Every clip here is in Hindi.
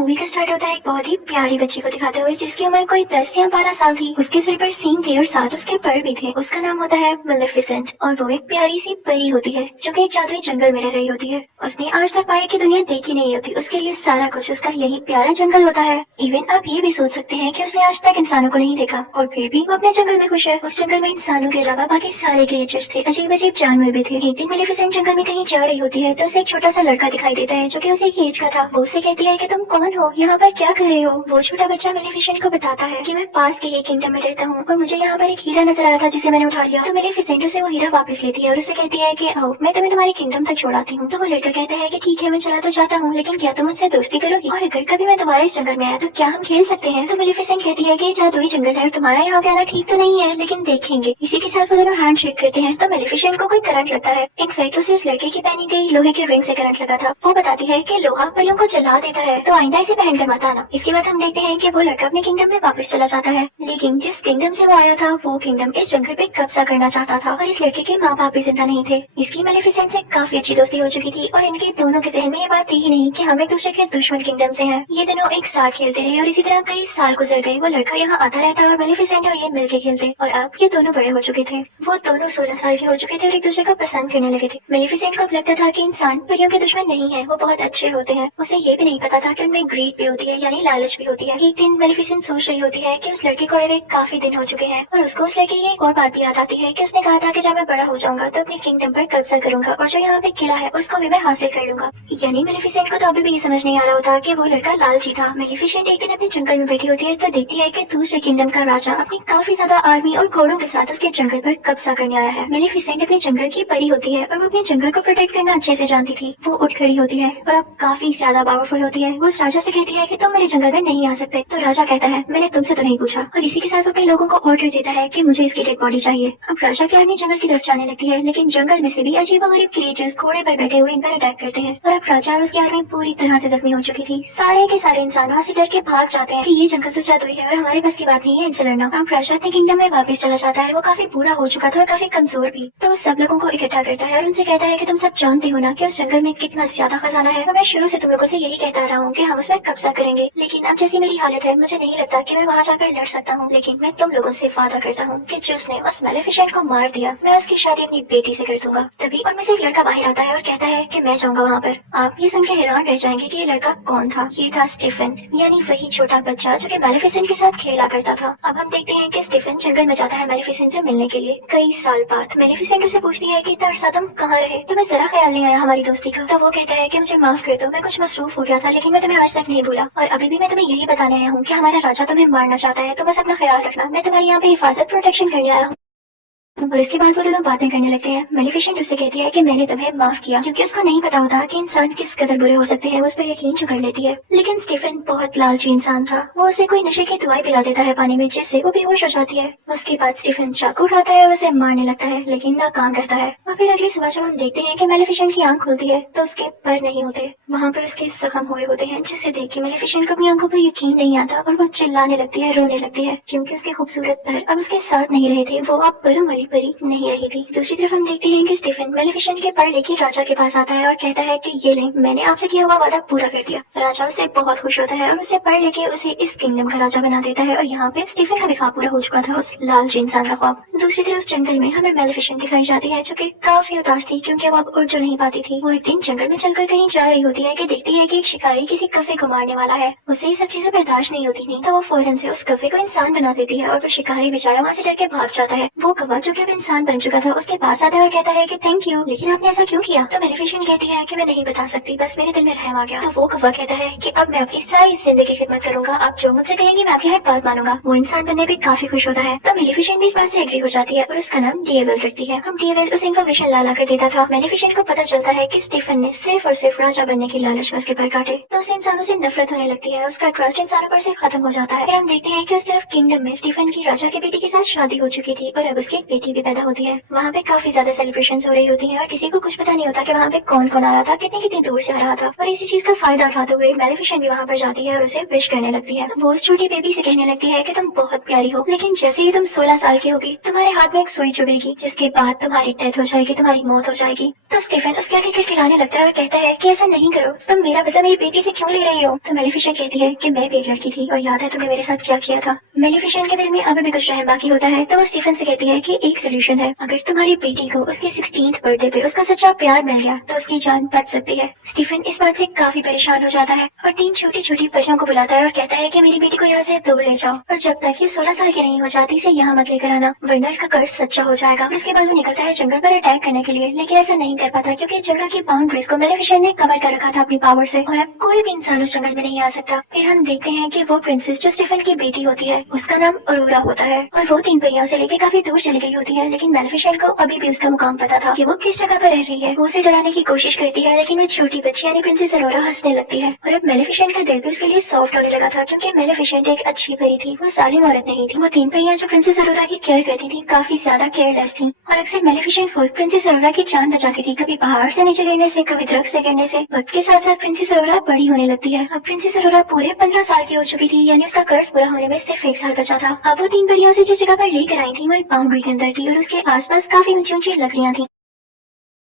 मूवी का स्टार्ट होता है एक बहुत ही प्यारी बच्ची को दिखाते हुए जिसकी उम्र कोई 10 या 12 साल थी। उसके सिर पर सींग थे और साथ उसके पर भी थे। उसका नाम होता है मेलेफिसेंट और वो एक प्यारी सी परी होती है जो कि एक जादुई जंगल में रह रही होती है। उसने आज तक बाहर की दुनिया देखी नहीं होती, उसके लिए सारा कुछ उसका यही प्यारा जंगल होता है। इवन आप ये भी सोच सकते हैं कि उसने आज तक इंसानों को नहीं देखा और फिर भी वो अपने जंगल में खुश है। उस जंगल में इंसानों के अलावा बाकी सारे क्रिएचर्स थे, अजीब अजीब जानवर भी थे। एक दिन मेलेफिसेंट जंगल में कहीं जा रही होती है तो उसे एक छोटा सा लड़का दिखाई देता है जो कि उसी की एज का था। वो उसे कहती है कि तुम कौन हो, यहाँ पर क्या कर रहे हो। वो छोटा बच्चा मेलेफिसेंट को बताता है कि मैं पास के ही किंगडम में रहता हूँ और मुझे यहाँ पर एक हीरा नजर आया था जिसे मैंने उठा लिया। तो मेलेफिसेंट उसे वो हीरा वापस लेती है और उसे कहती है कि आओ मैं तुम्हें तुम्हारे किंगडम तक छोड़ाती हूँ। तो वो लड़का कहता है कि ठीक है मैं चला तो जाता हूँ, लेकिन क्या तुम मुझसे दोस्ती करोगी और अगर कभी मैं दोबारा इस जंगल में आया तो क्या हम खेल सकते हैं। तो मेलेफिसेंट कहती है कि जादुई जंगल है और तुम्हारा यहाँ पे आना ठीक तो नहीं है, लेकिन देखेंगे। इसी के साथ वो दोनों हैंड शेक करते हैं तो मेलेफिसेंट को कोई करंट लगता है। इनफैक्ट उसे उस लड़के की पहनी गई लोहे के रिंग से करंट लगा था। वो बताती है कि लोहा परियों को जला देता है तो आइंदा इसे पहन कर मत आना। इसके बाद हम देखते हैं कि वो लड़का अपने किंगडम में वापस चला जाता है, लेकिन जिस किंगडम से वो आया था वो किंगडम इस जंगल पे कब्जा करना चाहता था और इस लड़के के माँ बाप भी जिंदा नहीं थे। इसकी मेलेफिसेंट से काफी अच्छी दोस्ती हो चुकी थी और इनके दोनों के जहन में ये बात थी ही नहीं कि हम एक दूसरे के दुश्मन किंगडम से हैं। ये दोनों एक साथ खेलते रहे और इसी तरह कई साल गुजर गए। वो लड़का यहाँ आता रहता और मेलेफिसेंट और ये मिलके खेलते और अब ये दोनों बड़े हो चुके थे। वो दोनों 16 साल के हो चुके थे और एक दूसरे को पसंद करने लगे थे। मेलेफिसेंट को लगता था कि इंसान परियों के दुश्मन नहीं है, वो बहुत अच्छे होते हैं। उसे ये भी नहीं पता था कि उनमें ग्रीड भी होती है, यानी लालच भी होती है। एक दिन मेलेफिसेंट सोच रही होती है कि उस लड़के को आए हुए काफी दिन हो चुके हैं और उसको उस लड़के की एक और बात भी याद आती है कि उसने कहा था कि जब मैं बड़ा हो जाऊंगा तो अपने किंगडम पर कब्जा करूंगा और जो यहाँ पे किला है उसको भी मैं हासिल कर लूंगा। यानी मेलेफिसेंट को तो अभी भी ये समझ नहीं आ रहा होता कि वो लड़का लालची था। मेलेफिसेंट एक दिन अपने जंगल में बैठी होती है तो देखती है कि दूसरे किंगडम का राजा अपनी काफी ज्यादा आर्मी और घोड़ों के साथ उसके जंगल पर कब्जा करने आया है। मेलेफिसेंट अपने जंगल की परी होती है और वो अपने जंगल को प्रोटेक्ट करना अच्छे से जानती थी। वो उठ खड़ी होती है और अब काफी ज्यादा पावरफुल होती है। वो उस राजा से कहती है कि तुम मेरे जंगल में नहीं आ सकते। तो राजा कहता है मैंने तुमसे तो नहीं पूछा और इसी के साथ अपने लोगों को ऑर्डर देता है कि मुझे इसकी डेड बॉडी चाहिए। अब राजा की आर्मी जंगल की तरफ जाने लगती है, लेकिन जंगल में से भी अजीब अजीब क्रिएचर्स घोड़े पर बैठे हुए इन पर अटैक करते हैं और अब राजा और उसकी आर्मी पूरी तरह से जख्मी हो चुकी थी। सारे के सारे इंसान वहाँ से डर के भाग जाते हैं कि ये जंगल तो जादुई है और हमारे बस की बात नहीं है इनसे लड़ना। अब राजा अपने किंगडम में वापस चला जाता है। वो काफी बूढ़ा हो चुका था और काफी कमजोर भी। तो सब लोगों को इकट्ठा करता है और उनसे कहता है कि तुम सब जानते हो ना कि उस जंगल में कितना ज्यादा खजाना है। तो मैं शुरू से तुम लोगों से यही कहता रहा हूँ कि हम उस पर कब्जा करेंगे, लेकिन अब जैसी मेरी हालत है मुझे नहीं लगता कि मैं वहाँ जाकर लड़ सकता हूँ। लेकिन मैं तुम लोगों से वादा करता हूँ कि जिसने उस मेलेफिसेंट को मार दिया मैं उसकी शादी अपनी बेटी से कर दूंगा। तभी उनमें से एक लड़का बाहर आता है और कहता है कि मैं जाऊंगा वहाँ पर। आप ये सुन के हैरान रह जाएंगे कि ये लड़का कौन था। ये था स्टीफन, यानी वही छोटा बच्चा जो कि मेलेफिसेंट के साथ खेला करता था। अब हम देखते हैं कि स्टीफन जंगल में जाता है मेलेफिसेंट से मिलने के लिए कई साल बाद। मेलेफिसेंट उसे पूछती है कि इतना अरसा तुम कहाँ रहे, तुम्हें जरा ख्याल नहीं आया हमारी दोस्ती का। तो वो कहता है कि मुझे माफ कर दो, मैं कुछ मसरूफ हो गया था, लेकिन मैं तुम्हें आज तक नहीं भूला और अभी भी मैं तुम्हें यही बताने आया हूँ कि हमारा राजा तुम्हें मारना चाहता है, तो बस अपना ख्याल रखना। मैं तुम्हारी यहाँ पे हिफाजत प्रोटेक्शन करने आया हूँ। और इसके बाद वो दोनों बातें करने लगते हैं। मेलेफिसेंट उससे कहती है कि मैंने तुम्हें माफ किया, क्योंकि उसको नहीं पता होता कि इंसान किस कदर बुरे हो सकते हैं। वो उस पर यकीन जो कर लेती है। लेकिन स्टीफन बहुत लालची इंसान था। वो उसे कोई नशे की दवाई पिला देता है पानी में, जिससे वो बेहोश हो जाती है। उसके बाद स्टीफन चाकू उठाता है और उसे मारने लगता है, लेकिन नाकाम रहता है। और फिर अगली सुबह जब हम देखते हैं कि मेलेफिसेंट की आंख खुलती है तो उसके पर नहीं होते, वहाँ पर उसके जख्म हुए होते हैं, जिसे देख के मेलेफिसेंट को अपनी आंखों पर यकीन नहीं आता और वो चिल्लाने लगती है, रोने लगती है, क्योंकि उसके खूबसूरत पर अब उसके साथ नहीं रहे थे। वो अब परों वाली परी नहीं रही थी। दूसरी तरफ हम देखते हैं कि स्टीफन मेलेफिसेंट के पर लेके राजा के पास आता है और कहता है कि ये ले, मैंने आपसे किया हुआ वादा पूरा कर दिया। राजा उससे बहुत खुश होता है और उससे पर लेके उसे इस किंगडम का राजा बना देता है और यहाँ पे स्टीफन का भी ख्वाब पूरा हो चुका था, उस लालची इंसान का ख्वाब। दूसरी तरफ जंगल में हमें मेलेफिसेंट दिखाई जाती है जो कि काफी उदास थी, क्योंकि वो अब उड़ जो नहीं पाती थी। वो एक दिन जंगल में चलकर कहीं जा रही होती है कि देखती है कि एक शिकारी किसी कफे को मारने वाला है। उसे ये सब चीजें बर्दाश्त नहीं होती थी, तो वो फौरन से उस कफे को इंसान बना देती है और वो शिकारी बेचारा वहाँ से डर के भाग जाता है। वो कौवा जो कि अब इंसान बन चुका था उसके पास आता है और कहता है कि थैंक यू, लेकिन आपने ऐसा क्यों किया। तो मेलेफिसेंट कहती है कि मैं नहीं बता सकती, बस मेरे दिल में रहम आ गया। तो वो कौवा कहता है कि अब मैं आपकी सारी जिंदगी खिदमत करूंगा, आप जो मुझसे कहेंगे मैं आपकी हर बात मानूंगा। वो इंसान बनने पे काफी खुश होता है। तो मेलेफिसेंट भी इस बात से एग्री हो जाती है और उसका नाम डीएवेल रखती है। हम डीएवेल उस इन्फॉर्मेशन ला कर देता था। मेलेफिसेंट को पता चलता है कि स्टीफन ने सिर्फ और सिर्फ राजा बनने की लालच में उसके पर काटे, तो उसे इंसानों से नफरत होने लगती है। उसका ट्रस्ट इंसानों पर से खत्म हो जाता है। फिर हम देखते हैं कि उस तरफ किंगडम में स्टीफन की राजा की बेटी के साथ शादी हो चुकी थी और अब उसकी बेटी बेटी भी पैदा होती है। वहाँ पे काफी ज्यादा सेलिब्रेशन हो रही होती है और किसी को कुछ पता नहीं होता कि वहाँ पे कौन कौन आ रहा था, कितनी कितनी दूर से आ रहा था। और इसी चीज का फायदा उठाते हुए मेलेफिसेंट भी वहाँ पर जाती है और उसे विश करने लगती है। वो उस छोटी बेबी से कहने लगती है कि तुम बहुत प्यारी हो, लेकिन जैसे ही तुम 16 साल की होगी तुम्हारे हाथ में एक सुई चुभेगी, जिसके बाद तुम्हारी डेथ हो जाएगी, तुम्हारी मौत हो जाएगी। तो स्टीफन उसके आगे खिड़खिड़ाने लगता है और कहता है कि ऐसा नहीं करो, तुम मेरा बदला मेरी बेटी से क्यों ले रही हो। तो मेलेफिसेंट कहती है कि मैं भी एक लड़की थी और याद है तुमने मेरे साथ क्या किया था। मेलेफिसेंट के दिल में अभी भी कुछ रहम बाकी होता है तो वो स्टीफन से कहती है कि एक सोल्यूशन है, अगर तुम्हारी बेटी को उसके 16th बर्थडे पे उसका सच्चा प्यार मिल गया तो उसकी जान बच सकती है। स्टीफन इस बात से काफी परेशान हो जाता है और 3 छोटी छोटी परियों को बुलाता है और कहता है कि मेरी बेटी को यहाँ से दूर ले जाओ और जब तक ये 16 साल की नहीं हो जाती इसे यहाँ मत लेकर आना, वरना इसका कर्ज सच्चा हो जाएगा। उसके बाद वो निकलता है जंगल पर अटैक करने के लिए, लेकिन ऐसा नहीं कर पाता क्योंकि जंगल की बाउंड्रीज को मेलेफिसेंट ने कवर कर रखा था अपनी पावर से और अब कोई भी इंसान उस जंगल में नहीं आ सकता। फिर हम देखते हैं कि वो प्रिंसेस जो स्टीफन की बेटी होती है उसका नाम अरोरा होता है और वो 3 परियों से लेकर काफी दूर चली गई होती है, लेकिन मेलेफिसेंट को अभी भी उसका मुकाम पता था कि वो किस जगह पर रह रही है। वो उसे डराने की कोशिश करती है लेकिन वो छोटी बच्ची यानी प्रिंसेस अरोरा हंसने लगती है और अब मेलेफिसेंट का दिल भी उसके लिए सॉफ्ट होने लगा था क्योंकि मेलेफिसेंट एक अच्छी परी थी, वो जालिम औरत नहीं थी। वो 3 परियां जो प्रिंसेस अरोरा की केयर करती थी काफी ज्यादा केयरलेस थी और अक्सर मेलेफिसेंट खुद प्रिंसेस अरोरा की जान बचाती थी, कभी पहाड़ से नीचे गिरने से, कभी दरख्त से गिरने से। वक्त के साथ साथ प्रिंसेस अरोरा बड़ी होने लगती है। अब प्रिंसेस अरोरा पूरे 15 साल की हो चुकी थी, यानी उसका कर्ज पूरा होने में सिर्फ 1 साल बचा था। अब वो 3 परियों से जिस जगह पर लेकर आई थी वो एक बाउंड्री के अंदर थी और उसके आसपास काफी ऊंची ऊंची लकड़ियां थी।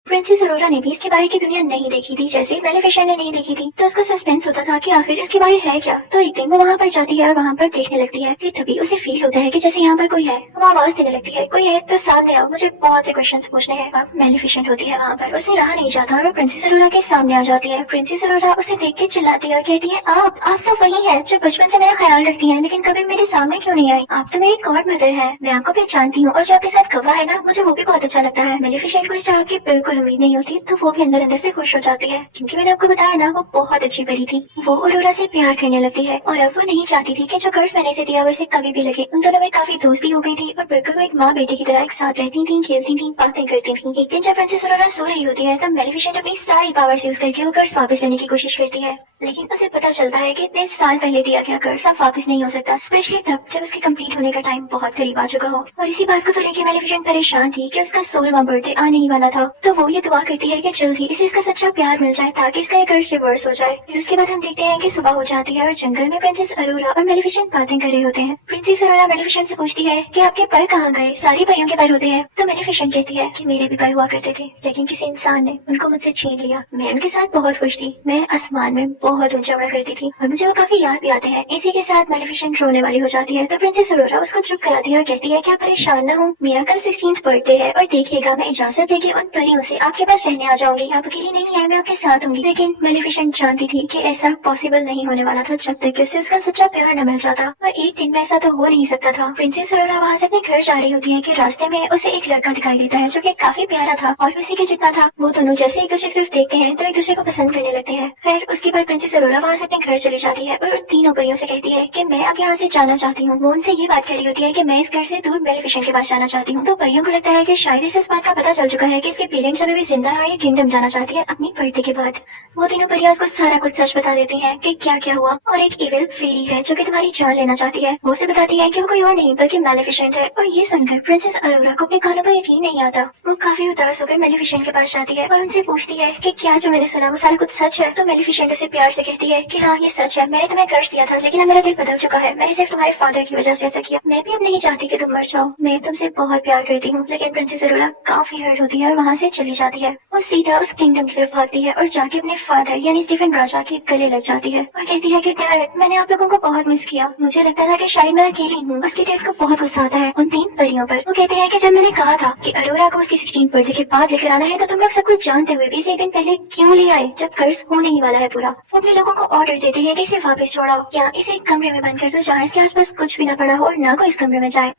प्रिंसेस अरोरा ने भी इसके बाहर की दुनिया नहीं देखी थी, जैसे मेलेफिसेंट ने नहीं देखी थी, तो उसको सस्पेंस होता था कि आखिर इसके बाहर है क्या। तो एक दिन वो वहाँ पर जाती है और वहाँ पर देखने लगती है कि तभी उसे फील होता है कि जैसे यहाँ पर कोई है। वो आवाज देने लगती है, कोई है तो सामने आओ, मुझे बहुत से क्वेश्चंस पूछने हैं। अब मेलेफिसेंट होती है वहाँ पर, उसे रहा नहीं जाता और वो प्रिंसेस अरोरा के सामने आ जाती है। प्रिंसेस अरोरा उसे देख के चिल्लाती है और कहती है, आप तो वही है जो बचपन से मेरा ख्याल रखती है, लेकिन कभी मेरे सामने क्यों नहीं आई। आप तो मेरी गॉड मदर है, मैं आपको पहचानती हूँ और जो आपके साथ कौवा है ना, मुझे वो भी बहुत अच्छा लगता है। मेलेफिसेंट को इस जवाब की बिल्कुल उम्मीद नहीं होती तो वो भी अंदर अंदर से खुश हो जाती है क्योंकि मैंने आपको बताया ना वो बहुत अच्छी परी थी। वो अरोरा से प्यार करने लगती है और अब वो नहीं चाहती थी कि जो कर्ज मैंने इसे दिया वो इसे कभी भी लगे। उन दोनों में काफी दोस्ती हो गई थी और बिल्कुल वो एक माँ बेटी की तरह एक साथ रहती थी, खेलती थी, बातें करती थी। एक दिन जब प्रिंसेस अरोरा सो रही होती है तब मेलेफिसेंट अपनी सारी पावर्स यूज करके वो कर्ज वापस लेने की कोशिश करती है, लेकिन उसे पता चलता है कि इतने साल पहले दिया गया कर्ज अब वापस नहीं हो सकता, स्पेशली तब जब उसके कंप्लीट होने का टाइम बहुत करीब आ चुका हो। और इसी बात को तो लेकर मेलेफिसेंट परेशान थी कि उसका 16वां बर्थडे आने ही वाला था, तो वो ये दुआ करती है कि जल्दी इसे इसका सच्चा प्यार मिल जाए ताकि इसका ये कर्ज रिवर्स हो जाए। फिर उसके बाद हम देखते हैं कि सुबह हो जाती है और जंगल में प्रिंसेस अरोरा और मेलेफिसेंट बातें कर रहे होते हैं। प्रिंसेस अरोरा मेलेफिसेंट से पूछती है कि आपके पर कहाँ गए, सारी परियों के पर होते हैं। तो मेलेफिसेंट कहती है कि मेरे भी पर हुआ करते थे लेकिन किसी इंसान ने उनको मुझसे छीन लिया। मैं उनके साथ बहुत खुश थी, मैं आसमान में बहुत ऊंचा उड़ा करती थी और मुझे वो काफी याद भी आते हैं। इसी के साथ मेलेफिसेंट रोने वाली हो जाती है तो प्रिंसेस अरोरा उसको चुप कराती है और कहती है कि आप परेशान न हो, मेरा कल 16th बर्थडे है और देखिएगा मैं इजाजत देके उन परियों से आपके पास रहने आ जाऊंगी, आप अकेली नहीं है, मैं आपके साथ होंगी। लेकिन मेलेफिसेंट जानती थी कि ऐसा पॉसिबल नहीं होने वाला था जब तक उसे उसका सच्चा प्यार न मिल जाता और एक दिन में ऐसा तो हो नहीं सकता था। प्रिंसेस अरोरा वहाँ से अपने घर जा रही होती है कि रास्ते में उसे एक लड़का दिखाई देता है जो कि काफी प्यारा था और उसी के जितना था। वो दोनों जैसे एक दूसरे की तरफ देखते हैं तो एक दूसरे को पसंद करने लगते हैं। फिर उसके बाद प्रिंसेस अरोरा वहाँ से अपने घर चली जाती है और तीनों परियों से कहती है कि मैं अब यहाँ से जाना चाहती हूँ। वो उनसे ये बात कर रही होती है कि मैं इस घर से दूर मेलेफिसेंट के पास जाना चाहती हूँ। तो परियों को लगता है कि शायद इस बात का पता चल चुका है कि इसके पेरेंट्स अभी भी जिंदा है और ये किंगडम जाना चाहती है अपनी बर्थडे के बाद। वो तीनों परियां उसको सारा कुछ सच बता देती हैं कि क्या क्या हुआ और एक इविल फेरी है जो कि तुम्हारी जान लेना चाहती है। वो उसे बताती है कि वो कोई और नहीं बल्कि मेलेफिसेंट है और ये सुनकर प्रिंसेस अरोरा को अपने कानों पर यकीन नहीं आता। वो काफी उदास होकर मेलेफिसेंट के पास जाती है और उनसे पूछती है कि क्या जो मैंने सुना वो सारा कुछ सच है। तो मेलेफिसेंट उसे प्यार से कहती है कि हाँ ये सच है, मैंने तुम्हें कर्ज दिया था लेकिन अब मेरा दिल बदल चुका है, मैंने सिर्फ तुम्हारे फादर की वजह से ऐसा किया, मैं भी अब नहीं चाहती कि तुम मर जाओ, मैं तुमसे बहुत प्यार करती हूँ। लेकिन प्रिंसेस अरोरा काफी हर्ट होती है और वहाँ से चली जाती है। वो सीधा उस किंगडम की तरफ भागती है और जाके अपने फादर यानी स्टीफन राजा के गले लग जाती है और कहती है कि डैड मैंने आप लोगों को बहुत मिस किया, मुझे लगता था कि शायद मैं अकेली हूँ। उसके डैड को बहुत गुस्सा आता है उन 3 परियों पर। वो कहते हैं कि जब मैंने कहा था कि अरोरा को उसकी 16th बर्थडे के बाद लेकर आना है तो तुम लोग सब कुछ जानते हुए भी इसे एक दिन पहले क्यों ले आए जब कर्ज होने ही वाला है पूरा। वो अपने लोगों को ऑर्डर देते हैं कि इसे वापस छोड़ाओ या इसे एक कमरे में बंद कर दो जहाँ इसके आसपास कुछ भी न पड़ा हो और न कोई इस कमरे में जाए।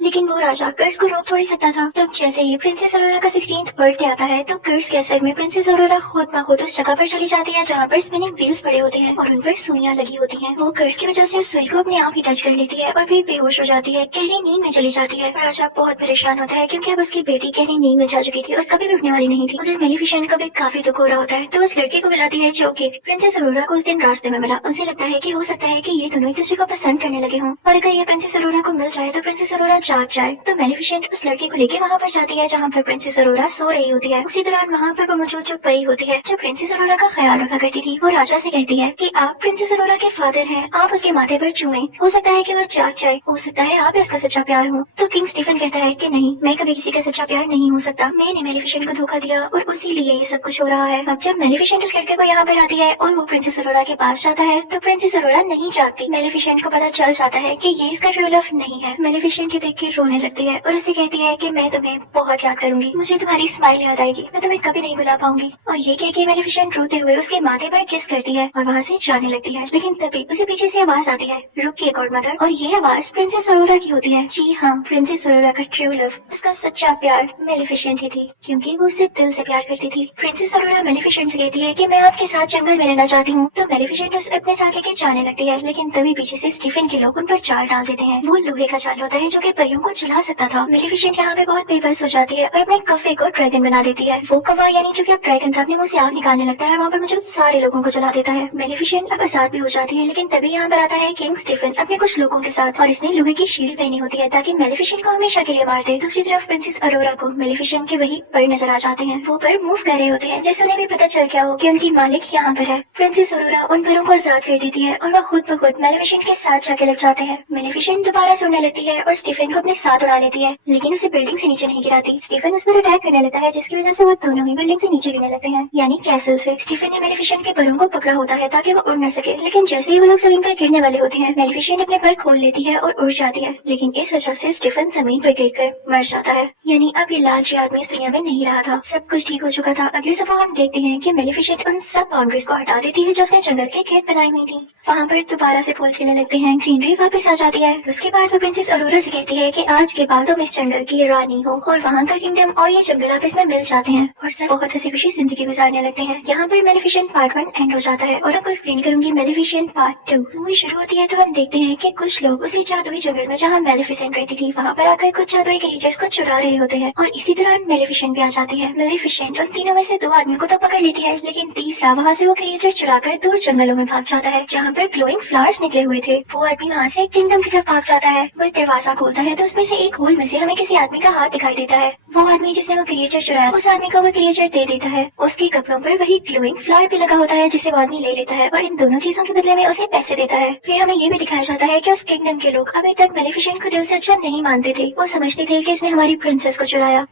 लेकिन वो राजा कर्ज को रोक थोड़ी सकता था। तब जैसे ही प्रिंसेस अरोरा का 16th बर्थडे आता है तो कर्ज के असर में प्रिंसेस अरोरा खुद ब खुद उस जगह पर चली जाती है जहाँ पर स्पिनिंग व्हील्स पड़े होते हैं और उन पर सुइयां लगी होती हैं। वो कर्ज की वजह से उस सुई को अपने आप ही टच कर लेती है और फिर बेहोश हो जाती है, गहरी नींद में चली जाती है। राजा बहुत परेशान होता है क्योंकि अब उसकी बेटी गहरी नींद में जा चुकी थी और कभी भी उठने वाली नहीं थी। उधर मेलेफिसेंट को भी काफी दुख हो रहा होता है तो उस लड़की को बुलाती है जो कि प्रिंसेस अरोरा को उस दिन रास्ते में मिला। उसे लगता है कि हो सकता है कि ये दोनों एक दूसरे को पसंद करने लगे हों और अगर ये प्रिंसेस अरोरा को मिल जाए तो प्रिंसेस अरोरा जाग जाए तो मेलिफिसेंट उस लड़के को लेके वहाँ पर जाती है जहाँ पर प्रिंसेस अरोरा सो रही होती है। उसी दौरान वहाँ पर वो मौजूद जो परी होती है जो प्रिंसेस अरोरा का ख्याल रखा करती थी, वो राजा से कहती है कि आप प्रिंसेस अरोरा के फादर हैं, आप उसके माथे पर चूमे, हो सकता है कि वो जाग जाए, हो सकता है आप उसका सच्चा प्यार हो। तो किंग स्टीफन कहता है कि नहीं, मैं कभी किसी का सच्चा प्यार नहीं हो सकता, मैंने मेलिफिसेंट को धोखा दिया और उसी लिए ये सब कुछ हो रहा है। अब जब मेलिफिसेंट उस लड़के को यहाँ पर आती है और वो प्रिंसेस अरोरा के पास जाता है तो प्रिंसेस अरोरा नहीं जागती। मेलिफिसेंट को पता चल जाता है कि ये इसका ट्रू लव नहीं है। मेलिफिसेंट ये देख के रोने लगती है और उसे कहती है कि मैं तुम्हें बहुत याद करूंगी, मुझे तुम्हारी स्माइल याद आएगी, मैं तुम्हें कभी नहीं भुला पाऊंगी। और ये कह के मेलिफिसेंट रोते हुए उसके माथे पर किस करती है और वहाँ से जाने लगती है। लेकिन तभी उसे पीछे से आवाज आती है, रुकिए गॉड मदर, और ये आवाज प्रिंसेस अरोरा की होती है। जी हाँ, प्रिंसेस अरोरा का ट्रू लव, उसका सच्चा प्यार मेलिफिसेंट ही थी, क्योंकि वो उसे दिल से प्यार करती थी। प्रिंसेस अरोरा मेलिफिसेंट से कहती है कि मैं आपके साथ जंगल में रहना चाहती हूँ। तो मेलिफिसेंट उसे अपने साथ लेके जाने लगती है, लेकिन तभी पीछे से स्टीफन के लोग उन पर जाल डाल देते हैं। वो लोहे का जाल होता है जो कि परियों को जला सकता था। मेलिफिसेंट यहाँ पे बहुत बेबस हो जाती है और अपने कफे को ड्रैगन बना देती है। वो कौवा यानी जो कि अब ड्रैगन था अपने मुंह से आग निकालने लगता है, वहाँ पर मौजूद सारे लोगों को जला देता है। मेलिफिसेंट अब आजाद भी हो जाती है, लेकिन तभी यहाँ पर आता है किंग स्टीफन अपने कुछ लोगों के साथ और इसने लोहे की शील्ड पहनी होती है ताकि मेलिफिसेंट को हमेशा के लिए मार दे। दूसरी तरफ प्रिंसेस अरोरा को मेलिफिसेंट के वही पर नजर आ जाते हैं। वो पर मूव कर रहे होते हैं, जैसे उन्हें भी पता चल गया हो कि उनकी मालिक यहाँ पर है। प्रिंसेस अरोरा उन परों को आजाद कर देती है और वो खुद ब खुद मेलिफिसेंट के साथ जाके लग जाते हैं। मेलिफिसेंट दोबारा सोने लगती है और स्टीफन को अपने साथ उड़ा लेती है, लेकिन उसे बिल्डिंग से नीचे नहीं गिराती। स्टीफन उस पर अटैक करने लगता है, जिसकी वजह से वो दोनों ही बिल्डिंग से नीचे गिरने लगते हैं, यानी कैसल से। स्टीफन ने मेलिफिसेंट के परों को पकड़ा होता है ताकि वो उड़ न सके, लेकिन जैसे ही वो लोग जमीन पर गिरने वाले होते हैं मेलिफिसेंट अपने पर खोल लेती है और उड़ जाती है। लेकिन इस वजह से स्टीफन जमीन पर गिरकर मर जाता है, यानी अब ये लालची आदमी इस दुनिया में नहीं रहा था, सब कुछ ठीक हो चुका था। अगली सुबह हम देखते हैं कि मेलिफिसेंट उन सब बाउंड्रीज को हटा देती है जो उसने जंगल के खेत बनाई हुई थी। वहाँ पर दोबारा से फूल खिलने लगते हैं, ग्रीनरी वापस आ जाती है। उसके बाद वो प्रिंसेस अरोरा से कहती है कि आज के बाद तुम इस जंगल की रानी हो, और वहाँ का किंगडम और ये जंगल आपस में मिल जाते हैं और सब बहुत हंसी खुशी जिंदगी गुजारने लगते हैं। यहाँ पर मेलिफिसेंट पार्ट 1 एंड हो जाता है और आपको एक्सप्लेन करूंगी मेलिफिसेंट पार्ट 2। मूवी शुरू होती है तो हम देखते हैं कि कुछ लोग उसी जादुई जंगल में जहाँ मेलिफिसेंट रहती थी वहाँ पर आकर कुछ जादुई क्रीचर्स को चुरा रहे होते हैं और इसी दौरान मेलिफिसेंट भी आ जाती है। मेलिफिसेंट उन तीनों में से 2 आदमियों को तो पकड़ लेती है, लेकिन तीसरा वहाँ से वो क्रीचर चुराकर दूर जंगलों में भाग जाता है जहाँ पर ग्लोइंग फ्लावर्स निकले हुए थे। वो आदमी वहाँ से एक किंगडम की तरफ भाग जाता है। वो एक दरवाजा खोलता है तो उसमें से एक होल में से हमें किसी आदमी का हाथ दिखाई देता है। वो आदमी जिसने वो क्रिएचर चुराया उस आदमी को वो क्रिएचर दे देता है। उसके कपड़ों पर वही ग्लोइंग फ्लावर भी लगा होता है जिसे वो आदमी ले लेता है और इन दोनों चीजों के बदले में उसे पैसे देता है। फिर हमें ये भी दिखाया जाता है कि उस किंगडम के लोग अभी तक मेलिफिसेंट को दिल से अच्छा नहीं मानते थे। वो समझते थे कि इसने हमारी प्रिंसेस को चुराया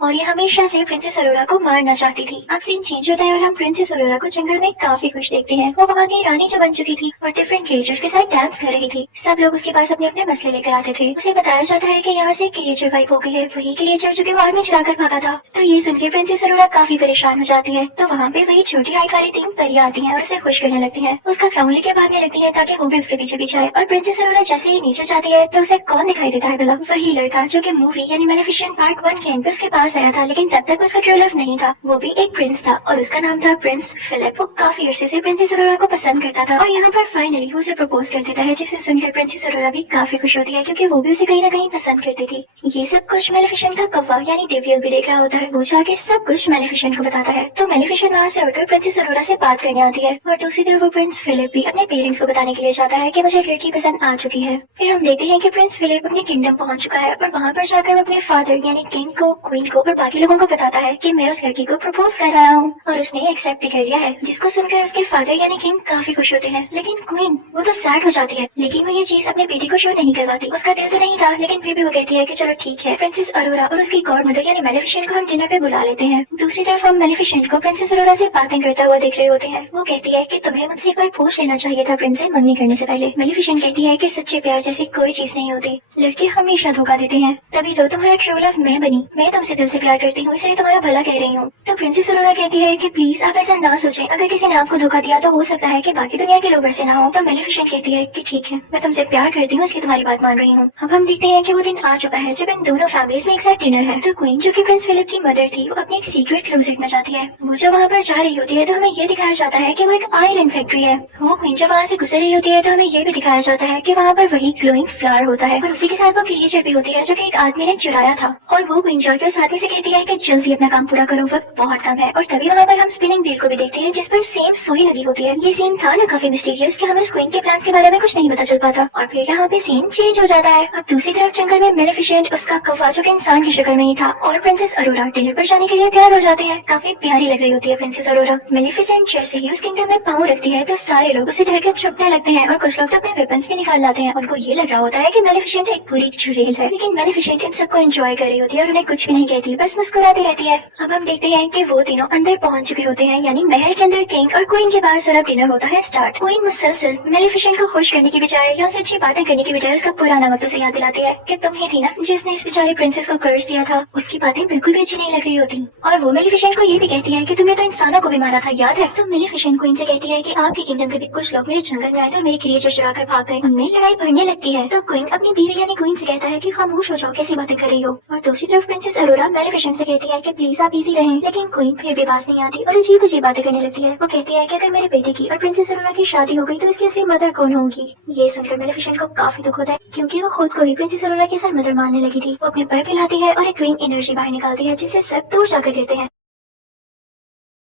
और ये हमेशा से प्रिंसेस अरोरा को मारना चाहती थी। अब सीन चेंज होता है और हम प्रिंसेस अरोरा को जंगल में काफी खुश देखते हैं। वो वहाँ की रानी जो बन चुकी थी और डिफरेंट क्रिएचर्स के साथ डांस कर रही थी। सब लोग उसके पास अपने अपने मसले लेकर आते थे। उसे बताया जाता है कि यहाँ से क्रिएचर गायब हो गई है, वही क्रिएचर जो कि वो आदमी चुरा कर भागा था। तो ये सुन के प्रिंसेस अरोरा काफी परेशान हो जाती है। तो वहाँ पे वही छोटी हाइट वाली 3 परियां आती है और उसे खुश करने लगती है, उसका क्राउन लेके भागने लगती है ताकि वो भी उसके पीछे पीछे आए। और प्रिंसेस अरोरा जैसे ही नीचे जाती है तो उसे कौन दिखाई देता है? भला वही लड़का जो की मूवी यानी मेलिफिसेंट पार्ट 1 के एंड पे उसके पास आया था, लेकिन तक उसका ट्रू लव नहीं था। वो भी एक प्रिंस था और उसका नाम था प्रिंस फिलिप। वो काफी अरसे से प्रिंसेस अरोरा को पसंद करता था और यहाँ पर फाइनली वो उसे प्रपोज कर देता है, जिसे सुनकर प्रिंसेस अरोरा भी काफी खुश होती है क्योंकि वो भी उसे कहीं ना कहीं पसंद करती थी। ये सब कुछ मेलिफिसेंट का कौवा यानी डेवियल भी देख रहा होता है। वो जाके सब कुछ मेलिफिसेंट को बताता है तो मेलिफिसेंट वहाँ से उठकर प्रिंसेस अरोरा से बात करने आती है और दूसरी तरफ वो प्रिंस फिलिप भी अपने पेरेंट्स को बताने के लिए जाता है कि मुझे लड़की पसंद आ चुकी है। फिर हम देखते हैं कि प्रिंस फिलिप अपने किंगडम पहुंच चुका है और वहाँ पर जाकर वो अपने फादर यानी किंग को, क्वीन को और बाकी लोगों को बताता है कि मैं उस लड़की को प्रपोज कर रहा हूँ और उसने एक्सेप्ट भी कर लिया है, जिसको सुनकर उसके फादर यानी किंग काफी खुश होते हैं। लेकिन क्वीन वो तो सैड हो जाती है, लेकिन वो ये चीज अपने बेटी को शो नहीं करवाती। उसका दिल तो नहीं था, लेकिन फिर भी वो कहती है कि चलो ठीक है, प्रिंसेस अरोरा और उसकी गॉड मदर यानी मेलिफिसेंट को हम डिनर पे बुला लेते हैं। दूसरी तरफ हम मेलिफिसेंट को प्रिंसेस अरोरा से बातें करता हुआ देख रहे होते हैं। वो कहती है कि तुम्हें मुझसे एक बार पूछ लेना चाहिए था प्रिंस से मंगनी करने से पहले। मेलिफिसेंट कहती है कि सच्चे प्यार जैसी कोई चीज नहीं होती, लड़के हमेशा धोखा देते हैं, तभी तो तुम्हारा ट्रू लव मैं बनी, मैं तुमसे दिल से प्यार करती हूँ, इसलिए तुम्हारा भला कह रही हूँ। तो प्रिंसेस अरोरा कहती है कि प्लीज आप ऐसा ना सोचें, अगर किसी ने आपको धोखा दिया तो हो सकता है कि बाकी दुनिया के लोग ऐसे ना हो। तो मेलिफिसेंट कहती है कि ठीक है, मैं तुमसे प्यार करती हूँ, इसलिए तुम्हारी बात मान रही हूँ। अब हम देखते हैं कि वो दिन आ चुका है जब इन दोनों फैमिलीज में एक साथ डिनर है। तो क्वीन जो कि प्रिंस फिलिप की मदर थी, वो अपनी एक सीक्रेट क्लोजेट में जाती है। वो जब वहाँ पर जा रही होती है तो हमें ये दिखाया जाता है कि वो एक आयरन फैक्ट्री है। वो क्वीन जब वहाँ से गुजर रही होती है तो हमें ये भी दिखाया जाता है कि वहाँ पर वही ग्लोइंग फ्लावर होता है और उसी के साथ वो क्रिएचर भी होती है जो कि एक आदमी ने चुराया था। और वो क्वीन जाके उस आदमी फिर से कहती है कि जल्दी अपना काम पूरा करो, वक्त बहुत कम है। और तभी वहाँ पर हम स्पिनिंग व्हील को भी देखते हैं जिस पर सेम सुई लगी होती है। ये सीन था ना काफी मिस्टीरियस कि हमें क्वीन के प्लान्स के बारे में कुछ नहीं पता चल पाता। और फिर यहाँ पे सीन चेंज हो जाता है। अब दूसरी तरफ जंगल में मेलेफिसेंट उसका कौवा जो कि इंसान की शक्ल में ही था और प्रिंसेस अरोरा डिनर पर जाने के लिए तैयार हो जाते हैं। काफी प्यारी लग रही होती है प्रिंसेस अरोरा। मेलेफिसेंट जैसे ही उस किंगडम में पाँव रखती है तो सारे लोग उसे डर के छुपने लगते हैं और कुछ लोग तो अपने वेपन्स भी निकाल लाते हैं। उनको ये लग रहा होता है कि मेलेफिसेंट एक पूरी चुड़ैल है, लेकिन मेलेफिसेंट इन सबको एंजॉय कर रही होती है और उन्हें कुछ भी नहीं कहती, बस मुस्कुराती रहती है। अब हम देखते हैं कि वो तीनों अंदर पहुंच चुके होते हैं, यानी महल के अंदर किंग और क्वीन के बाहर सारा डिनर होता है स्टार्ट। क्वीन मुसलसल मेलेफिसेंट को खुश करने की बजाय या उससे अच्छी बातें करने की बजाय उसका पुराना वक्त उसे याद दिलाती है कि तुम ही थी ना जिसने इस बेचारी प्रिंसेस को कर्ज दिया था। उसकी बातें बिल्कुल भी अच्छी नहीं लग रही होती और वो मेलेफिसेंट को ये भी कहती है कि तुमने तो इंसानों को भी मारा था, याद है? तो मेलेफिसेंट क्वीन से कहती है कि आपके किंगडम के भी कुछ लोग मेरे जंगल में आए थे और मेरे क्रिएचर चुरा कर भाग गए। उनमें लड़ाई बढ़ने लगती है तो क्वीन अपनी बीवी यानी क्वीन से कहता है कि खामोश हो जाओ, कैसी बातें कर रही हो। और दूसरी तरफ प्रिंसेस अरोरा मेलेफिसेंट से कहती है कि प्लीज आप इजी रहें, लेकिन क्वीन फिर भी पास नहीं आती और अजीब अजीब बातें करने लगती है। वो कहती है कि अगर मेरे बेटे की और प्रिंसेस अरोरा की शादी हो गई तो इसकी असली मदर कौन होगी। ये सुनकर मेलेफिसेंट को काफी दुख होता है क्योंकि वो खुद को ही प्रिंसेस अरोरा की असल मदर मानने लगी थी। वो अपने पर फैलाती है और एक ग्रीन एनर्जी बाहर निकालती है जिससे सब दूर जाकर गिरते हैं।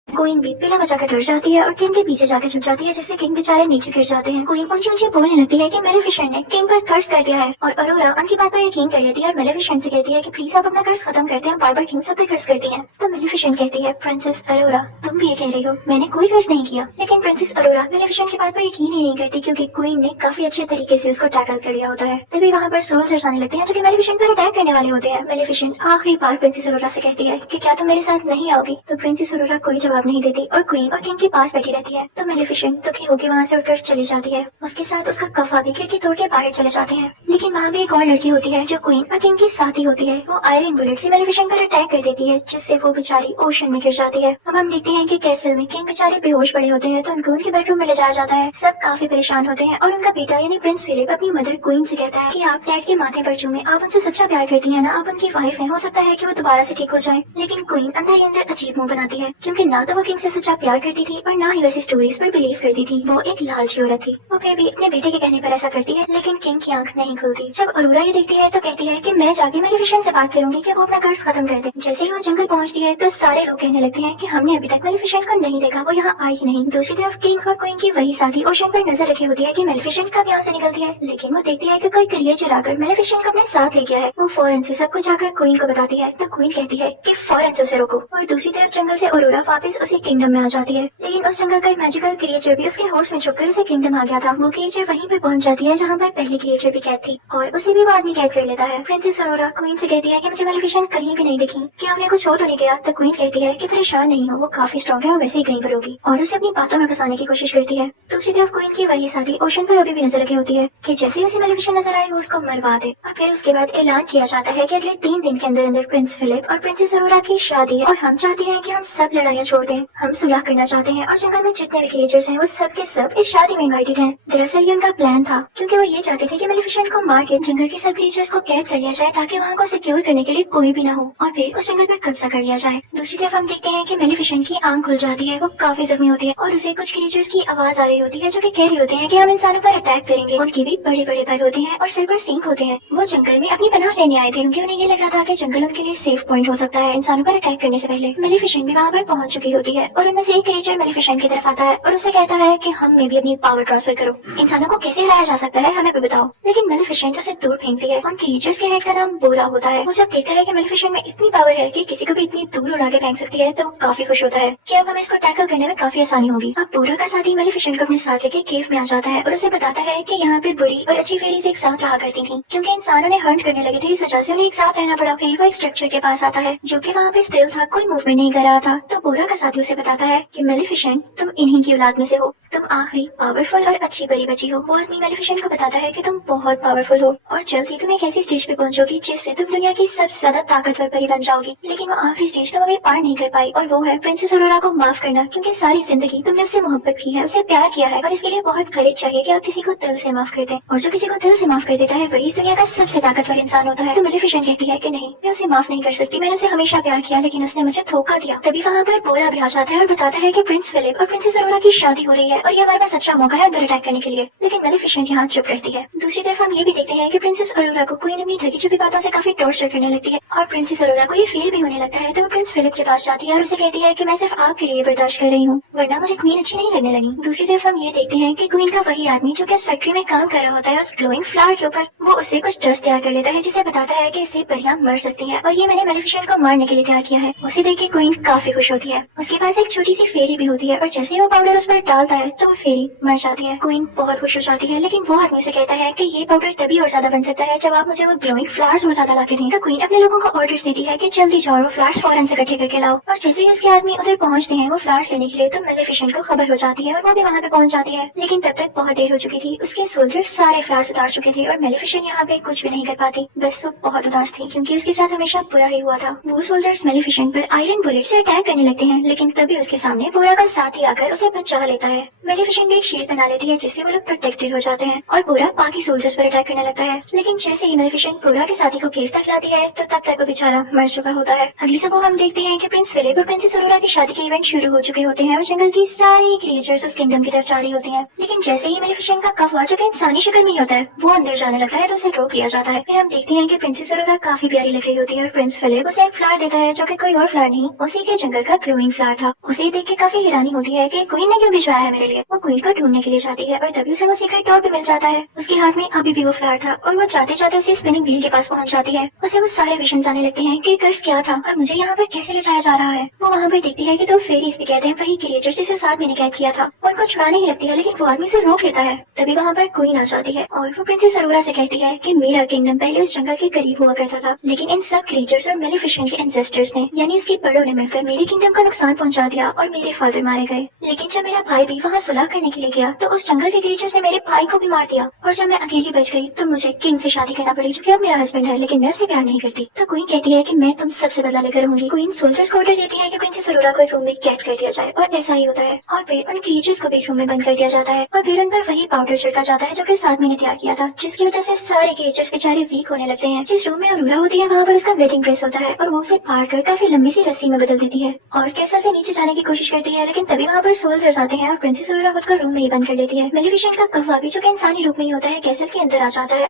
क्वीन भी पीला बचाकर डर जाती है और किंग के पीछे जाकर छुप जाती है जिससे किंग बेचारे नीचे गिर जाते हैं। क्वीन ऊंची ऊंची बोलने लगती है कि मेलेफिसेंट ने किंग पर कर्ज कर दिया है और अरोरा उनकी बात पर यकीन कर लेती है और मेलेफिसेंट से कहती है कि प्लीज आप अपना कर्ज खत्म करते हैं, बार बार क्यों सब पे कर्ज करती हैं। तो मेलेफिसेंट कहती है प्रिंसेस अरोरा तुम भी ये कह रही हो, मैंने कोई कर्ज नहीं किया। लेकिन प्रिंसेस अरोरा मेलेफिसेंट की बात पर यकीन ही नहीं करती क्योंकि क्वीन ने काफी अच्छे तरीके से उसको टैकल कर लिया होता है। तभी वहाँ पर सोल्जर्स आने लगते हैं जो कि मेलेफिसेंट पर अटैक करने वाले होते हैं। मेलेफिसेंट आखिरी बार प्रिंसेस अरोरा से कहती है कि क्या तुम मेरे साथ नहीं आओगी। तो प्रिंसेस अरोरा कोई जवाब नहीं देती और क्वीन और किंग के पास बैठी रहती है। तो मेलेफिसेंट दुखी होकर वहाँ से उठकर चली जाती है। उसके साथ उसका कफा भी खिड़की तोड़ के बाहर चले जाते हैं। लेकिन वहाँ भी एक और लड़की होती है जो क्वीन और किंग की साथी होती है। वो आयरन बुलेट से मेलेफिसेंट पर अटैक कर देती है जिससे वो बेचारी ओशन में गिर जाती है। अब हम देखते हैं कि कैसल में किंग बेचारे बेहोश पड़े होते हैं तो उनको उनके बेडरूम में ले जाया जाता है। सब काफी परेशान होते हैं और उनका बेटा यानी प्रिंस फिलिप अपनी मदर क्वीन से कहता है कि आप डैड के माथे पर चूमे, आप उनसे सच्चा प्यार करती है ना, आप उनकी वाइफ है, हो सकता है कि वो दोबारा से ठीक हो जाए। लेकिन क्वीन अंदर ही अंदर अजीब मुंह बनाती है क्योंकि ना तो वो किंग से सच्चा प्यार करती थी और ना ही वैसी स्टोरीज पर बिलीव करती थी। वो एक लालची औरत थी। वो फिर भी अपने बेटे के कहने पर ऐसा करती है लेकिन किंग की आंख नहीं खुलती। जब अरोरा ये देखती है तो कहती है कि मैं जाके मेलेफिसेंट से बात करूंगी कि वो अपना कर्ज खत्म कर दे। जैसे ही वो जंगल पहुंचती है तो सारे लोग कहने लगते हैं कि हमने अभी तक मेलेफिसेंट को नहीं देखा, वो यहाँ आई ही नहीं। दूसरी तरफ किंग और क्वीन की वही साथी ओशन पर नजर रखी होती है कि मेलेफिसेंट कब यहाँ से निकलती है, लेकिन वो देखती है कि कोई क्रिएचर आकर मेलेफिसेंट को अपने साथ ले गया है। वो फौरन से सब कुछ जाकर क्वीन को बताती है तो क्वीन कहती है कि फौरन से उसे रोको। और दूसरी तरफ जंगल से अरोरा वापस उसी किंगडम में आ जाती है, लेकिन उस जंगल का एक मैजिकल क्रिएचर भी उसके होर्स में छुपकर उसे किंगडम आ गया था। वो क्रिएचर वहीं पर पहुंच जाती है जहाँ पर पहले क्रिएचर भी कैद थी और उसे भी वो आदमी कैद कर लेता है। प्रिंसेस अरोरा क्वीन से कहती है कि मुझे मेलेफिसेंट कहीं भी नहीं दिखी, क्या उन्हें कुछ हो तो नहीं गया। तो क्वीन कहती है कि परेशान नहीं हो, वो काफी स्ट्रॉन्ग है और वैसे ही कहीं पर होगी और उसे अपनी बातों में फंसाने की कोशिश करती है। दूसरी तरफ क्वीन की वही साथी ओशन पर अभी भी नजर रखी होती है कि जैसे ही उसे मेलेफिसेंट नजर आए वो उसको मरवा दे। और फिर उसके बाद ऐलान किया जाता है कि अगले 3 दिन के अंदर अंदर प्रिंस फिलिप और प्रिंसेस अरोरा की शादी है और हम चाहते हैं कि हम सब लड़ाइयाँ छोड़ दें, हम सुलह करना चाहते हैं और जंगल में जितने भी क्रिएचर्स हैं वो सब के सब इस शादी में इनवाइटेड हैं। दरअसल ये उनका प्लान था क्योंकि वो ये चाहते थे कि मेलेफिसेंट को मार के जंगल के सब क्रिएचर्स को कैद कर लिया जाए ताकि वहाँ को सिक्योर करने के लिए कोई भी ना हो और फिर उस जंगल पर कब्जा कर लिया जाए। दूसरी तरफ हम देखते हैं कि मेलेफिसेंट की आंख खुल जाती है, वो काफी जख्मी होती है और उसे कुछ क्रिएचर्स की आवाज आ रही होती है जो कि कह रही होते हैं कि हम इंसानों पर अटैक करेंगे। उनकी भी बड़े बड़े पर होते हैं और सिर पर सींग होते हैं। वो जंगल में अपनी पनाह लेने आए थे क्योंकि उन्हें ये लग रहा था कि जंगल उनके लिए सेफ पॉइंट हो सकता है इंसानों पर अटैक करने से पहले। मेलेफिसेंट भी वहाँ पर पहुंच चुकी होती है और उनमें से एक क्रिएचर मेलेफिसेंट की तरफ आता है और उसे कहता है कि हम में भी अपनी पावर ट्रांसफर करो, इंसानों को कैसे हराया जा सकता है हमें भी बताओ। लेकिन मेलेफिसेंट उसे दूर फेंकती है। उन क्रिएचर्स के हेड का नाम बोरा होता है। वो जब देखता है कि मेलेफिसेंट में इतनी पावर है कि किसी को भी इतनी दूर उड़ा के फेंक सकती है तो काफी खुश होता है कि अब हमें इसको टैकल करने में काफी आसानी होगी। अब बोरा का साथी मेलेफिसेंट को अपने साथ लेके केव में आ जाता है और उसे बताता है कि यहाँ पे बुरी और अच्छी फेरीज एक साथ रहा करती थी क्योंकि इंसानों ने हंट करने लगे थे, इस वजह से उन्हें एक साथ रहना पड़ा। फिर वो एक स्ट्रक्चर के पास आता है जो कि वहाँ पे स्टिल था, कोई मूवमेंट नहीं कर रहा था। तो बोरा का साथी उसे बताता है कि मेलेफिसेंट तुम इन्हीं की औलाद में से हो, तुम आखिरी पावरफुल और अच्छी परी बची हो। वो आदमी मेलेफिसेंट को बताता है कि तुम बहुत पावरफुल हो और जल्द ही तुम एक ऐसी स्टेज पे पहुंचोगी जिससे तुम दुनिया की सबसे ज्यादा ताकतवर परी बन जाओगी। लेकिन वो आखिरी स्टेज तुम अभी पार नहीं कर पाई और वो है प्रिंसेस अरोरा को माफ करना क्योंकि सारी जिंदगी तुमने उससे मोहब्बत की है, उसे प्यार किया है और इसके लिए बहुत करेज चाहिए कि आप किसी को दिल से माफ कर दें और जो किसी को दिल से माफ कर देता है वही इस दुनिया का सबसे ताकतवर इंसान होता है। तो मेलेफिसेंट कहती है कि नहीं, मैं उसे माफ नहीं कर सकती, मैंने उसे हमेशा प्यार किया लेकिन उसने मुझे धोखा दिया। तभी वहाँ पर बोरा भी आ जाता है और बताता है कि प्रिंस फिलिप और प्रिंसेस अरोरा की शादी हो रही है और ये हमारे पास अच्छा मौका है अंदर अटैक करने के लिए। लेकिन मेलिफिसेंट यहाँ चुप रहती है। दूसरी तरफ हम ये भी देखते हैं कि प्रिंसेस अरोरा को क्वीन अपनी ढकी छुपी बातों से काफी टॉर्चर करने लगती है और प्रिंसेस अरोरा को ये फील भी होने लगता है। तो वो प्रिंस फिलिप के पास जाती है और उसे कहती है कि मैं सिर्फ आपके लिए बर्दाश्त कर रही हूँ, वरना मुझे क्वीन अच्छी नहीं लगने लगी। दूसरी तरफ हम ये देखते हैं कि क्वीन का वही आदमी जो कि इस फैक्ट्री में काम कर रहा होता है उस ग्लोइंग फ्लावर के ऊपर, वो उससे कुछ डस्ट तैयार कर लेता है जिसे बताता है कि इससे परियां मर सकती है और ये मैंने मेलिफिसेंट को मारने के लिए तैयार किया है। उसे देख के क्वीन काफी खुश होती है। उसके पास एक छोटी सी फेरी भी होती है और जैसे ही वो पाउडर उस पर डालता है तो वो फेरी मर जाती है। क्वीन बहुत खुश हो जाती है, लेकिन वो आदमी से कहता है कि ये पाउडर तभी और ज्यादा बन सकता है जब आप मुझे वो ग्लोइंग फ्लावर्स और ज्यादा लाके दें। तो क्वीन अपने लोगों को ऑर्डर्स देती है कि जल्दी जाओ वो फ्लावर्स फौरन से इकट्ठे करके लाओ। और जैसे ही उसके आदमी उधर पहुंचते हैं वो फ्लावर्स लेने के लिए तो मेलिफिसेंट को खबर हो जाती है और वो भी वहाँ पे पहुंच जाती है। लेकिन तब तक बहुत देर हो चुकी थी। उसके सोल्जर्स सारे फ्लावर्स उतार चुके थे और मेलिफिसेंट यहाँ पे कुछ भी नहीं कर पाती। बस वो बहुत उदास थी क्योंकि उसके साथ हमेशा बुरा ही हुआ था। वो सोल्जर्स मेलिफिसेंट पर आयरन बुलेट से अटैक करने लगते हैं, लेकिन तभी उसके सामने बोरा का साथी आकर उसे बचा लेता है। मेलिफिसेंट एक शील्ड बना लेती है जिससे वो लोग प्रोटेक्टेड हो जाते हैं और बोरा बाकी सोल्जर्स पर अटैक करने लगता है। लेकिन जैसे ही मेलिफिसेंट बोरा के साथी को केव तक लाती है तो तब तक वो बेचारा मर चुका होता है। अगली सुबह हम देखते हैं कि प्रिंस फिलिप और प्रिंसेस अरोरा की शादी के इवेंट शुरू हो चुके होते हैं और जंगल की सारी क्रिएचर्स उस किंगडम की तरफ जा रही होती हैं। लेकिन जैसे ही मेलिफिसेंट का कफवा जो कि इंसानी शक्ल में ही होता है वो अंदर जाने लगता है तो उसे रोक लिया जाता है। फिर हम देखते हैं कि प्रिंसेस अरोरा काफी प्यारी लग रही होती है और प्रिंस फिलिप उसे एक फ्लावर देता है जो कि कोई और फ्लावर नहीं उसी के जंगल का ग्लोइंग फ्लावर था। उसे देख के काफी हैरानी होती है कि क्वीन ने क्यों भिजवाया है मेरे लिए। वो क्वीन को ढूंढने के लिए जाती है और तभी उसे वो सीक्रेट डोर भी मिल जाता है। उसके हाथ में अभी भी वो फ्लावर था और वो जाते जाते उसे स्पिनिंग व्हील के पास पहुंच जाती है। उसे वो सारे विजन्स आने लगते हैं कि कर्स क्या था और मुझे यहाँ पर कैसे ले जाया जा रहा है। वो वहाँ पर देखती है कि दो फेरीज भी कहते हैं वही क्रिएचर जिसे साथ मैंने कैद किया था। उनको छुड़ाने ही लगती है लेकिन वो आदमी उसे रोक लेता है। तभी वहाँ पर क्वीन आ जाती है और वो प्रिंसेस अरोरा से कहती है कि मेरा किंगडम पहले उस जंगल के करीब हुआ करता था, लेकिन इन सब क्रिएचर्स और मेलिफिसेंट के एंसेस्टर्स ने यानी उसके बड़ों ने मिलकर मेरे किंगडम का नुकसान पहुंचा दिया और मेरे फादर मारे गए। लेकिन जब मेरा भाई भी वहाँ सुलह करने के लिए गया तो उस जंगल के क्रिएचर्स ने मेरे भाई को भी मार दिया और जब मैं अकेली बच गई तो मुझे किंग से शादी करना पड़ी जो कि अब मेरा हस्बैंड है, लेकिन मैं उससे प्यार नहीं करती। तो क्वीन कहती है कि मैं तुम सबसे बदला लेकर रहूंगी। क्वीन सोल्जर्स को ऑर्डर देती है कि प्रिंसेस अरोरा को एक रूम में कैद कर दिया जाए और ऐसा ही होता है और फिर उन क्रिएचर्स को भी एक रूम में बंद कर दिया जाता है और फिर उन पर वही पाउडर छिड़का जाता है जो कि साथ मैंने तैयार किया था, जिसकी वजह से सारे क्रिएचर्स बेचारे वीक होने लगते हैं। जिस रूम में अरोरा होती है वहाँ पर उसका वेडिंग ड्रेस होता है और वो उसे फाड़ कर काफी लंबी सी रस्सी में बदल देती है और कैसल से नीचे जाने की कोशिश करती है, लेकिन तभी वहाँ पर सोल्जर्स आते हैं और प्रिंसेस अरोरा खुद को रूम में ही बंद कर लेती है। मेलिफिसेंट का कव्वा भी जो कि इंसानी रूप में ही होता है कैसल के अंदर आ जाता है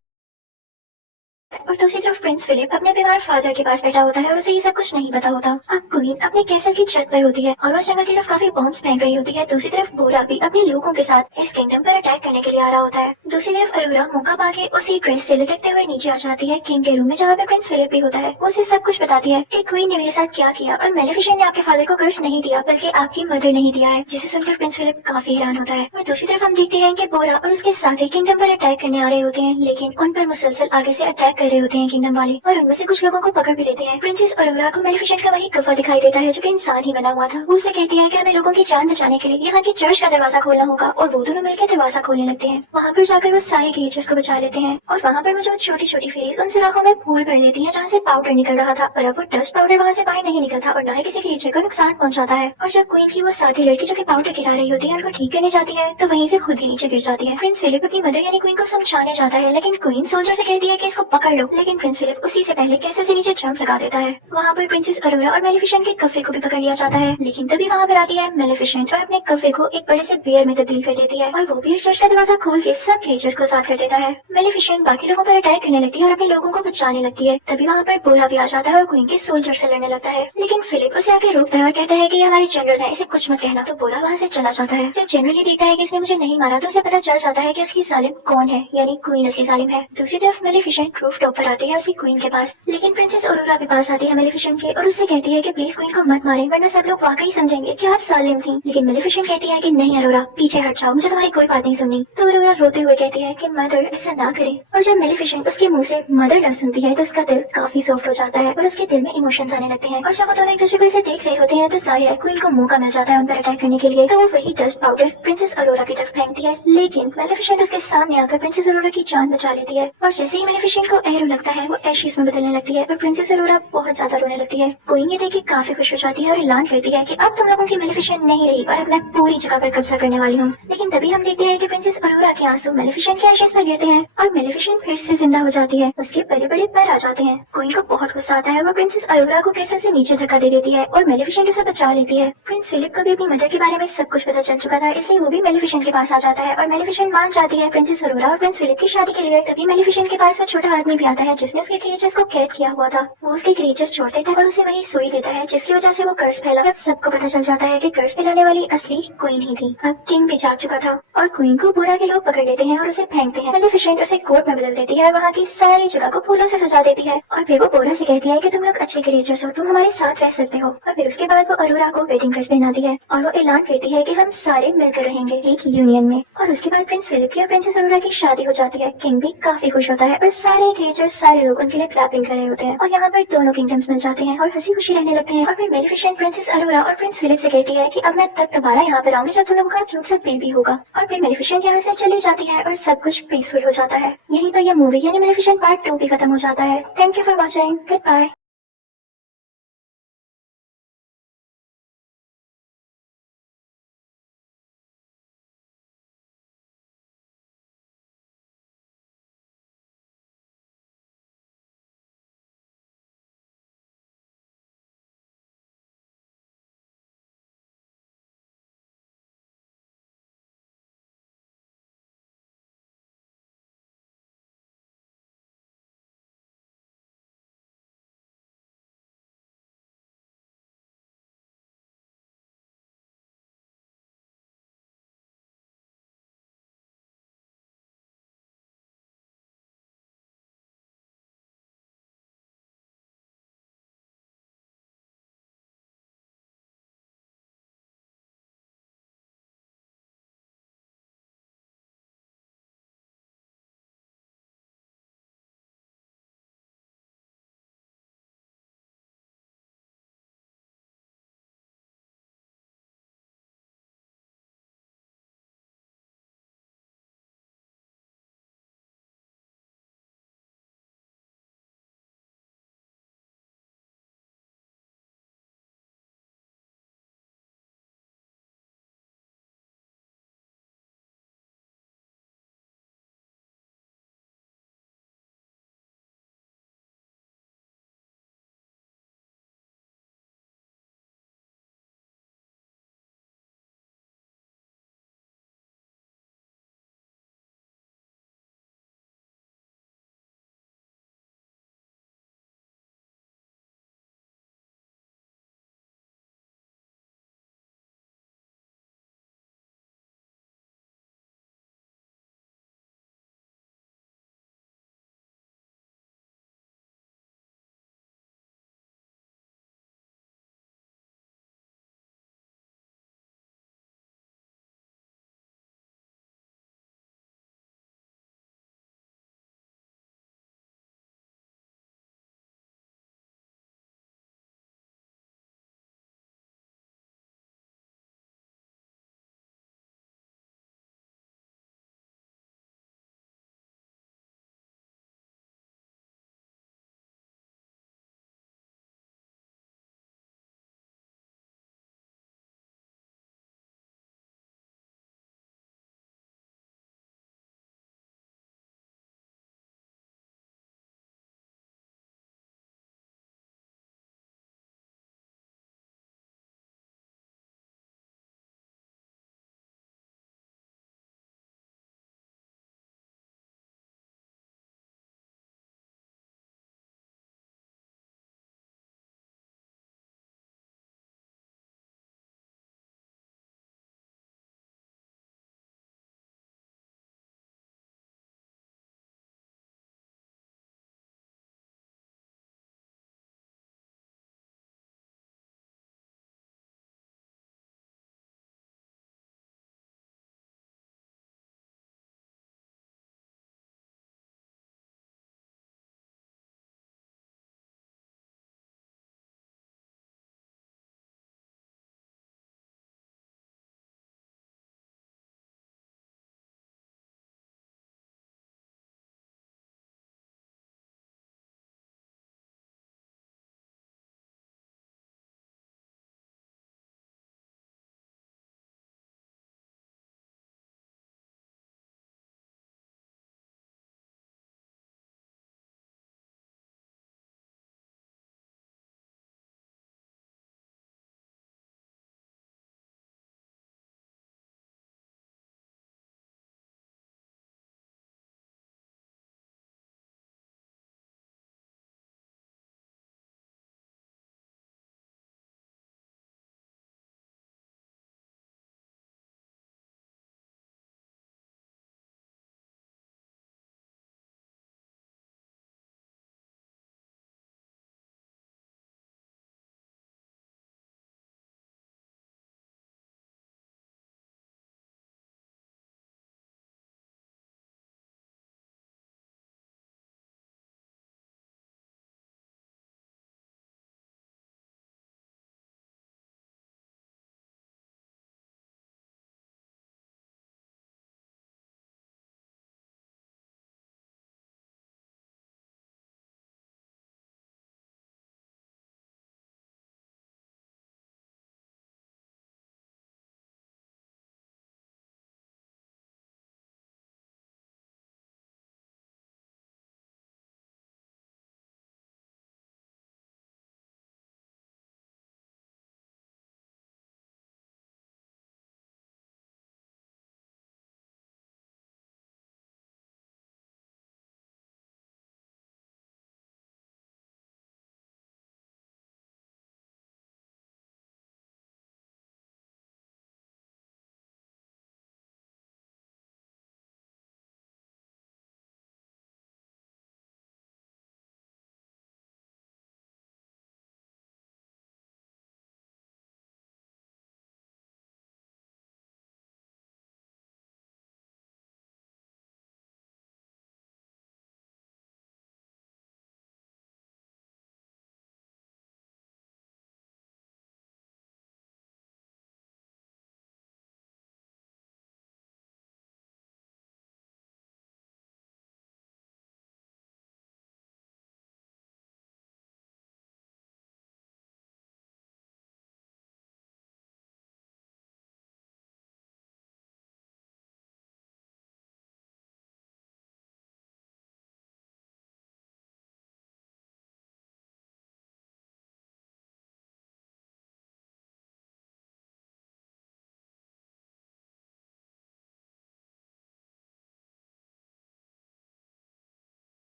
और दूसरी तरफ प्रिंस फिलिप अपने बीमार फादर के पास बैठा होता है और उसे ये सब कुछ नहीं पता होता। अब क्वीन अपने कैसल की छत पर होती है और उस जंगल की तरफ काफी बॉम्ब्स फेंक रही होती है। दूसरी तरफ बोरा भी अपने लोगों के साथ इस किंगडम पर अटैक करने के लिए आ रहा होता है। दूसरी तरफ अरोरा मौका पाके उसी ड्रेस से लटकते हुए नीचे आ जाती है किंग के रूम में जहाँ पे प्रिंस फिलिप भी होता है। वो उसे सब कुछ बताती है कि क्वीन ने मेरे साथ क्या किया और मेलिफिसेंट ने आपके फादर को कर्ज नहीं दिया बल्कि आपकी मदर नहीं दिया है, जिसे सुनकर प्रिंस फिलिप काफी हैरान होता है। और दूसरी तरफ हम देखते हैं कि बोरा और उसके साथी किंगडम पर अटैक करने आ रहे होते हैं, लेकिन उन पर मुसलसल आगे से अटैक कर रहे होते हैं किंगडम वाले और उनमें से कुछ लोगों को पकड़ भी लेते हैं। प्रिंसेस अरोरा को मेलिफिसेंट का वही कव्वा दिखाई देता है जो कि इंसान ही बना हुआ था। वो उसे कहती है कि हमें लोगों की जान बचाने के लिए यहाँ की चर्च का दरवाजा खोलना होगा और वो दोनों मिलकर दरवाजा खोलने लगते हैं। वहाँ पर जाकर वो सारे क्रिएचर्स को बचा लेते हैं और वहाँ पर वो जो छोटी छोटी फेरीज उन सुराखों में फूल भर लेती है जहाँ से पाउडर निकल रहा था और अब वो डस्ट पाउडर वहाँ से बाहर नहीं निकलता और न ही किसी क्रिएचर को नुकसान पहुँचाता है। और जब क्वीन की वो साथी लड़की जो कि पाउडर गिरा रही होती है उनको ठीक करने जाती है तो वहीं से खुद ही नीचे गिर जाती है। प्रिंस फिलिप अपनी मदर यानी क्वीन को समझाने जाता है, लेकिन क्वीन सोल्जर से कहती है कि इसको पकड़ लो, लेकिन प्रिंस फिलिप उसी से पहले कैसल से नीचे जंप लगा देता है। वहाँ पर प्रिंसेस अरोरा और मेलिफिसेंट के कव्वे को भी पकड़ लिया जाता है, लेकिन तभी वहाँ पर आती है मेलिफिसेंट और अपने कव्वे को एक बड़े से बेयर में तब्दील कर देती है और वो बेयर चर्च का दरवाजा खोल के सब क्रिएचर्स को साथ कर देता है। मेलिफिसेंट बाकी लोगों पर अटैक करने लगती है और अपने लोगों को बचाने लगती है। तभी वहाँ पर बोरा भी आ जाता है और क्वीन के सोल्जर से लड़ने लगता है, लेकिन फिलिप उसे आके रोकता है और कहता है कि ये हमारे जनरल है, इसे कुछ मत कहना। तो बोरा वहाँ से चला जाता है। जब जनरल ये देखता है कि इसने मुझे नहीं मारा तो उसे पता चल जाता है कि उसकी जालिम कौन है, यानी क्वीन असली जालिम है। दूसरी तरफ मेलिफिसेंट रूफ टॉप पर आती है उसकी क्वीन के पास, लेकिन प्रिंसेस अरोरा के पास आती है मेलिफिसेंट के और उससे कहती है कि प्लीज क्वीन को मत मारे वरना सब लोग वाकई समझेंगे कि आप जालिम थी। लेकिन मेलिफिसेंट कहती है कि नहीं अरोरा, पीछे हट जाओ, मुझे तुम्हारी कोई बात नहीं सुननी। तो अरोरा रोते हुए कहती है कि मदर ऐसा ना करे। और जब मेलिफिसेंट उसके मुंह से मदर लफ्ज सुनती है तो उसका दिल काफी सॉफ्ट हो जाता है और उसके दिल में इमोशंस आने लगते हैं। और जब वो दोनों एक दूसरे को ऐसे देख रहे होते हैं तो जाहिर है क्वीन को मौका मिल जाता है उन पर अटैक करने के लिए। तो वो वही डस्ट पाउडर प्रिंसेस अरोरा की तरफ फेंकती है, लेकिन मेलिफिसेंट उसके सामने आकर प्रिंसेस अरोरा की जान बचा लेती है। और जैसे ही मेलिफिसेंट को सुनहरे लगता है वो एशीज में बदलने लगती है और प्रिंसेस अरोरा बहुत ज्यादा रोने लगती है। क्वीन ये देख के काफी खुश हो जाती है और ऐलान करती है कि अब तुम लोगों की मेलिफिसेंट नहीं रही और अब मैं पूरी जगह पर कब्जा करने वाली हूँ। लेकिन तभी हम देखते हैं कि प्रिंसेस अरोरा के आंसू मेलिफिसेंट के एशेज पर गिरते हैं और मेलिफिसेंट फिर से जिंदा हो जाती है। उसके बड़े बड़े पैर आ जाते हैं। क्वीन को बहुत गुस्सा आता है। वो प्रिंसेस अरोरा को कैसल से नीचे धक्का दे देती है और मेलिफिसेंट उसे बचा लेती है। प्रिंस फिलिप को भी अपनी मदर के बारे में सब कुछ पता चल चुका था, इसलिए वो भी मेलिफिसेंट के पास आ जाता है और मेलिफिसेंट मान जाती है प्रिंसेस अरोरा और प्रिंस फिलिप की शादी के लिए। तभी मेलिफिसेंट के पास वो छोटा आदमी भी आता है जिसने उसके क्रिएचर्स को कैद किया हुआ था। वो उसके क्रिएचर्स छोड़ते थे और उसे वही सुई देता है जिसकी वजह से वो कर्स फैला। अब सबको पता चल जाता है कि कर्स फैलाने वाली असली क्वीन ही थी। अब किंग भी जाग चुका था और क्वीन को बोरा के लोग पकड़ लेते हैं और उसे फेंकते हैं। मेलिफिसेंट उसे कोर्ट में बदल देती है और वहाँ की सारी जगह को फूलों से सजा देती है और फिर वो बोरा से कहती है कि तुम लोग अच्छे क्रिएचर्स हो, तुम हमारे साथ रह सकते हो। और फिर उसके बाद वो अरोरा को वेडिंग ड्रेस पहनाती है और वो ऐलान करती है कि हम सारे मिलकर रहेंगे एक यूनियन में। और उसके बाद प्रिंस फिलिप की और प्रिंसेस अरोरा की शादी हो जाती है। किंग भी काफी खुश होता है और सारे क्रिएचर्स सारे लोग उनके लिए क्लैपिंग कर रहे होते हैं और यहाँ पर दोनों किंगडम्स मिल जाते हैं और हंसी खुशी रहने लगते हैं। और फिर मेलिफिसेंट प्रिंसेस अरोरा और प्रिंस फिलिप से कहती है कि अब मैं तब दोबारा यहाँ पर आऊंगी जब तुम लोगों का क्यूट सा बेबी होगा। और फिर मेलिफिसेंट यहाँ से चली जाती है और सब कुछ पीसफुल हो जाता है। यहीं पर यह मूवी यानी मेलिफिसेंट पार्ट 2 भी खत्म हो जाता है। Thank you for watching. Good bye.